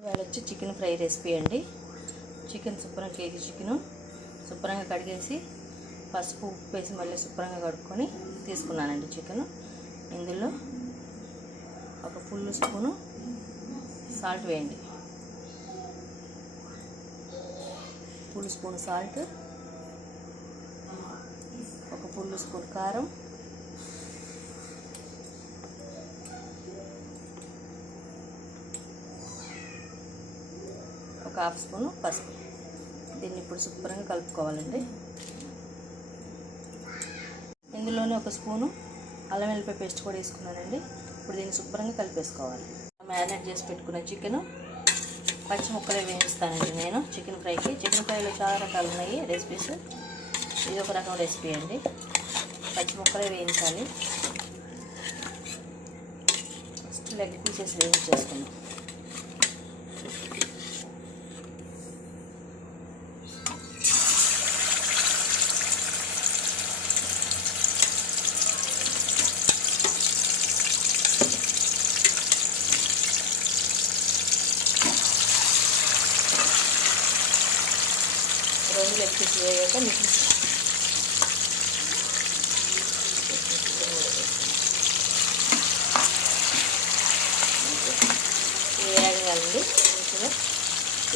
ఇవాళ వచ్చి chicken fry recipe అండి. చికెన్ శుభ్రంగా కేజీ చికెను శుభ్రంగా కడిగేసి పసుపు ఉప్పు వేసి మళ్ళీ శుభ్రంగా కడుక్కొని తీసుకున్నానండి చికెను. ఇందులో ఒక ఫుల్ స్పూను సాల్ట్ వేయండి, ఫుల్ స్పూన్ సాల్ట్, ఒక ఫుల్ స్పూన్ కారం, ఒక హాఫ్ స్పూను పసుపు. దీన్ని ఇప్పుడు శుభ్రంగా కలుపుకోవాలండి. ఇందులోనే ఒక స్పూను అల్లం వెల్లిపాయ పేస్ట్ కూడా వేసుకున్నానండి. ఇప్పుడు దీన్ని శుభ్రంగా కలిపేసుకోవాలి. మ్యారినేట్ చేసి పెట్టుకున్న చికెను పచ్చి ముక్కలే వేయిస్తానండి నేను చికెన్ ఫ్రైకి. చికెన్ ఫ్రైలో చాలా రకాలు ఉన్నాయి రెసిపీస్, ఇది ఒక రకం రెసిపీ అండి. పచ్చి ముక్కలే వేయించాలి. ఫస్ట్ లెగ్ పీసెస్ వేయించేసుకుందాం. రెండు లెగ్ పీస్ వేయక మీకు వేయగలండి. మంచిగా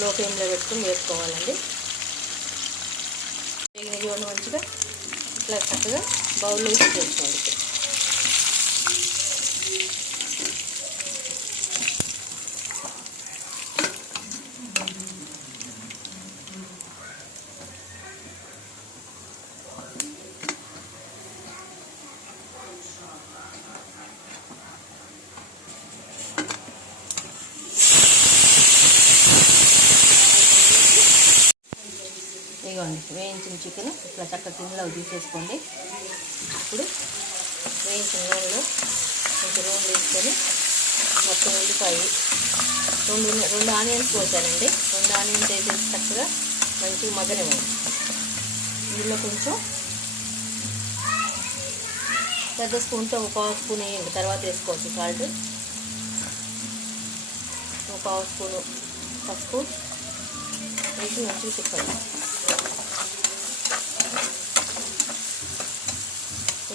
లో ఫ్లేమ్లో పెట్టుకుని వేసుకోవాలండి. వేగిన చూడండి, మంచిగా ఇట్లా చక్కగా బౌల్లో వేసుకోండి. ఇదిగోండి వేయించిన చికెన్ ఇట్లా చక్కగా గిన్నెలో తీసేసుకోండి. ఇప్పుడు వేయించిన నూనెలో కొంచెం నూనె వేసుకొని మొత్తం ఉల్లిపాయ రెండు ఆనియన్స్ పోసానండి. రెండు ఆనియన్స్ వేసేసి చక్కగా మంచిగా మగ్గనివ్వండి. ఇందులో కొంచెం పెద్ద స్పూన్తో ఒక పావు స్పూన్ వేయండి, తర్వాత వేసుకోవచ్చు సాల్ట్. ఒక పావు స్పూను పసుపు వేసి మంచిగా తిప్పండి.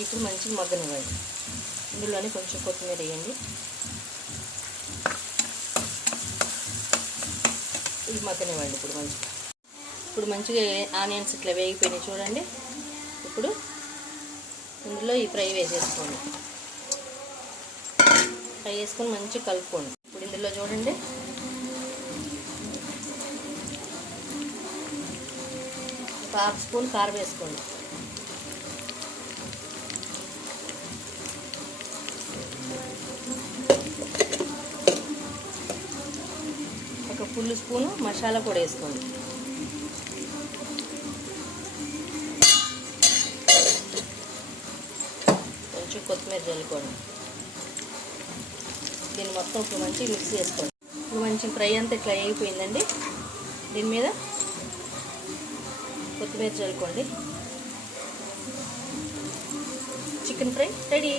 ఇప్పుడు మంచిగా మగ్గనివ్వండి. ఇందులోనే కొంచెం కొత్తిమీర వేయండి. ఇది మగ్గనివ్వండి. ఇప్పుడు మంచిగా ఆనియన్స్ ఇట్లా వేగిపోయినాయి చూడండి. ఇప్పుడు ఇందులో ఈ ఫ్రై వేసేసుకోండి. ఫ్రై వేసుకొని మంచిగా కలుపుకోండి. ఇప్పుడు ఇందులో చూడండి ఒక హాఫ్ స్పూన్ కారం వేసుకోండి. ఒక ఫుల్ స్పూను మసాలా కూడా వేసుకోండి. కొంచెం కొత్తిమీర చల్లుకోండి. దీన్ని మొత్తం ఇప్పుడు మంచిగా మిక్స్ చేసుకోండి. ఇప్పుడు మంచిగా ఫ్రై అంతా ఇట్లా వేగిపోయిందండి. దీని మీద కొత్తిమీర చల్లుకోండి. Chicken fry ready.